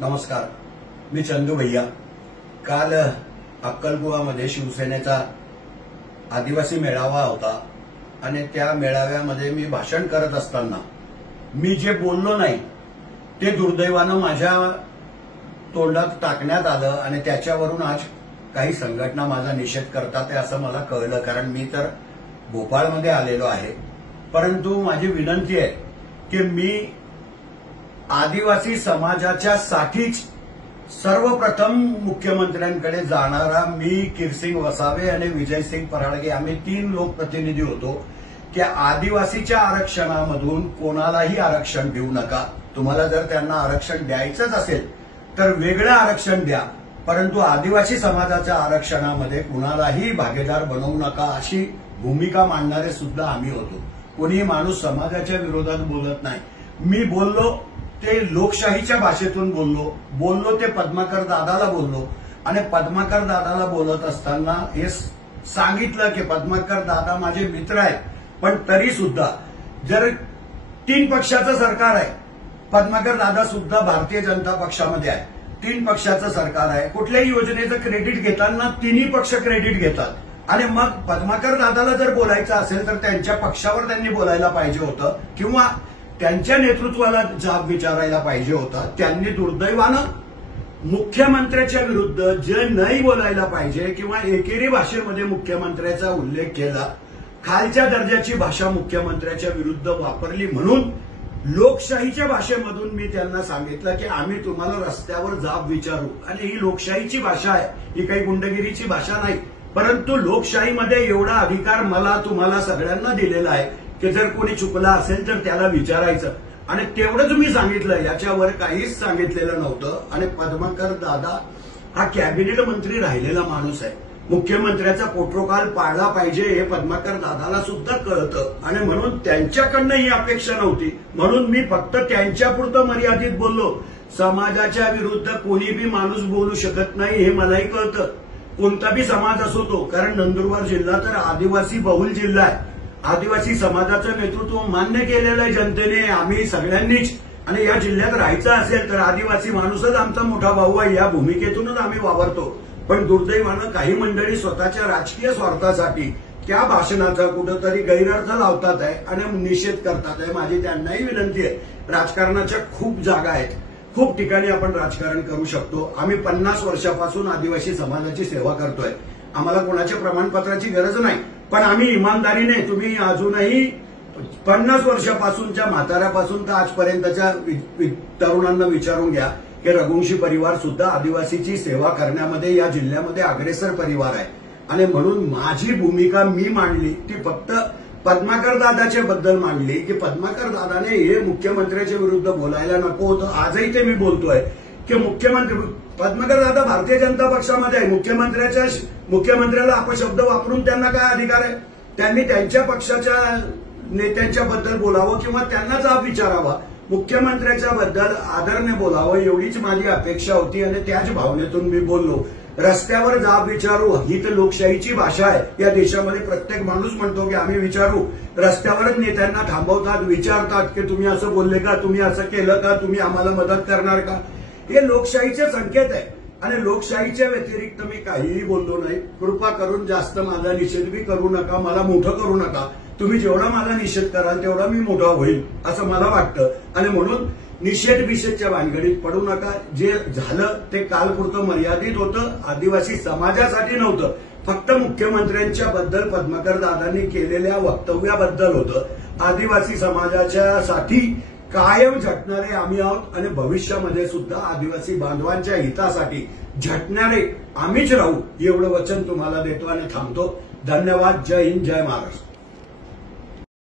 नमस्कार, मी चंदू भैया। काल अक्कलकुवामध्ये शिवसेनेचा आदिवासी मेळावा होता आणि त्या मेळाव्यामध्ये मी भाषण करत असताना मी जे बोललो नाही ते दुर्दैवानं माझ्या तोंडात टाकण्यात आलं आणि त्याच्यावरून आज काही संघटना माझा निषेध करतात असं मला कळलं, कारण मी तर भोपाळमध्ये आलेलो आहे। परंतु माझी विनंती आहे की मी आदिवासी समाजाच्या साठीच सर्वप्रथम मुख्यमंत्र्यांकडे जाणारा मी, किरसिंग वसावे आणि विजयसिंग पराडगे आम्ही 3 लोकप्रतिनिधी होतो की आदिवासीच्या आरक्षणामधून कोणालाही आरक्षण देऊ नका। तुम्हाला जर त्यांना आरक्षण द्यायचंच असेल तर वेगळं आरक्षण द्या, परंतु आदिवासी समाजाच्या आरक्षणामध्ये कुणालाही भागीदार बनवू नका अशी भूमिका मांडणारे सुद्धा आम्ही होतो। कोणी माणूस समाजाच्या विरोधात बोलत नाही। मी बोललो ते लोकशाहीच्या भाषेतून बोललो ते पद्माकर दादाला बोललो आणि पद्माकर दादाला बोलत असताना हे सांगितलं की पद्माकर दादा माझे मित्र आहेत, पण तरी सुद्धा जर 3 पक्षाचं सरकार आहे, पद्माकर दादा सुद्धा भारतीय जनता पक्षामध्ये आहे, 3 पक्षाचं सरकार आहे, कुठल्याही योजनेचं क्रेडिट घेताना 3ही पक्ष क्रेडिट घेतात आणि मग पद्माकर दादाला जर बोलायचं असेल तर त्यांच्या पक्षावर त्यांनी बोलायला पाहिजे होतं किंवा त्यांच्या नेतृत्वाला जाब विचारायला पाहिजे होता। त्यांनी दुर्दैवानं मुख्यमंत्र्याच्या विरुद्ध जे नाही बोलायला पाहिजे किंवा एकेरी भाषेमध्ये मुख्यमंत्र्याचा उल्लेख केला, खालच्या दर्जाची भाषा मुख्यमंत्र्याच्या विरुद्ध वापरली, म्हणून लोकशाहीच्या भाषेमधून मी त्यांना सांगितलं की आम्ही तुम्हाला रस्त्यावर जाब विचारू आणि ही लोकशाहीची भाषा आहे, ही काही गुंडगिरीची भाषा नाही। परंतु लोकशाहीमध्ये एवढा अधिकार मला तुम्हाला सगळ्यांना दिलेला आहे की जर कोणी चुकला असेल तर त्याला विचारायचं आणि तेवढंच मी सांगितलं, याच्यावर काहीच सांगितलेलं नव्हतं। आणि पद्माकर दादा हा कॅबिनेट मंत्री राहिलेला माणूस आहे, मुख्यमंत्र्याचा प्रोटोकॉल पाळला पाहिजे हे पद्माकर दादाला सुद्धा कळतं आणि म्हणून त्यांच्याकडनं ही अपेक्षा नव्हती, म्हणून मी फक्त त्यांच्यापुरतं मर्यादित बोललो। समाजाच्या विरुद्ध कोणी बी माणूस बोलू शकत नाही हे मलाही कळतं, कोणता बी समाज असो तो, कारण नंदुरबार जिल्हा तर आदिवासी बहुल जिल्हा आहे। आदिवासी समाजाचं नेतृत्व मान्य केलेलं आहे जनतेने, आम्ही सगळ्यांनीच, आणि या जिल्ह्यात राहायचं असेल तर आदिवासी माणूसच आमचा मोठा भाऊ आहे, या भूमिकेतूनच आम्ही वावरतो। पण दुर्दैवानं काही मंडळी स्वतःच्या राजकीय स्वार्थासाठी त्या भाषणाचा कुठंतरी गैरअर्थ लावतात आहे आणि निषेध करतात आहे। माझी त्यांनाही विनंती आहे, राजकारणाच्या खूप जागा आहेत, खूप ठिकाणी आपण राजकारण करू शकतो। आम्ही 50 वर्षापासून आदिवासी समाजाची सेवा करतोय, आम्हाला कोणाच्या प्रमाणपत्राची गरज नाही, पण आम्ही इमानदारीने, तुम्ही अजूनही 50 वर्षापासूनच्या म्हाताऱ्यापासून तर आजपर्यंतच्या तरुणांना विचारून घ्या की रघुवंशी परिवार सुद्धा आदिवासीची सेवा करण्यामध्ये या जिल्ह्यामध्ये अग्रेसर परिवार आहे। आणि म्हणून माझी भूमिका मी मांडली ती फक्त पद्माकर दादाच्या बद्दल मांडली की पद्माकर दादाने हे मुख्यमंत्र्याच्या विरुद्ध बोलायला नको होतं। आजही ते मी बोलतोय की मुख्यमंत्री पद्माकर दादा भारतीय जनता पक्षामध्ये आहे, मुख्यमंत्र्याला अपशब्द वापरून त्यांना काय अधिकार आहे? त्यांनी त्यांच्या पक्षाच्या नेत्यांच्या बद्दल बोलावं किंवा त्यांना जाब विचारावा, मुख्यमंत्र्याच्या बद्दल आदरने बोलावं, एवढीच माझी अपेक्षा होती आणि त्याच भावनेतून मी बोललो। रस्त्यावर जाब विचारू ही तर लोकशाहीची भाषा आहे, या देशामध्ये प्रत्येक माणूस म्हणतो की आम्ही विचारू, रस्त्यावरच नेत्यांना थांबवतात, विचारतात की तुम्ही असं बोलले का, तुम्ही असं केलं का, तुम्ही आम्हाला मदत करणार का, हे लोकशाहीचे संकेत आहे आणि लोकशाहीच्या व्यतिरिक्त मी काहीही बोललो नाही। कृपा करून जास्त माझा निषेध बी करू नका, मला मोठं करू नका, तुम्ही जेवढा माझा निषेध कराल तेवढा मी मोठा होईल असं मला वाटतं आणि म्हणून निषेधच्या भानगडीत पडू नका। जे झालं ते कालपुरतं मर्यादित होतं, आदिवासी समाजासाठी नव्हतं, फक्त मुख्यमंत्र्यांच्या बद्दल पद्माकर दादांनी केलेल्या वक्तव्याबद्दल होतं। आदिवासी समाजाच्या साठी कायम झटणारे आम्ही आहोत आणि भविष्यामध्ये सुद्धा आदिवासी बांधवांच्या हितासाठी झटणारे आम्हीच राहू, एवढं वचन तुम्हाला देतो आणि थांबतो। धन्यवाद। जय हिंद, जय महाराष्ट्र।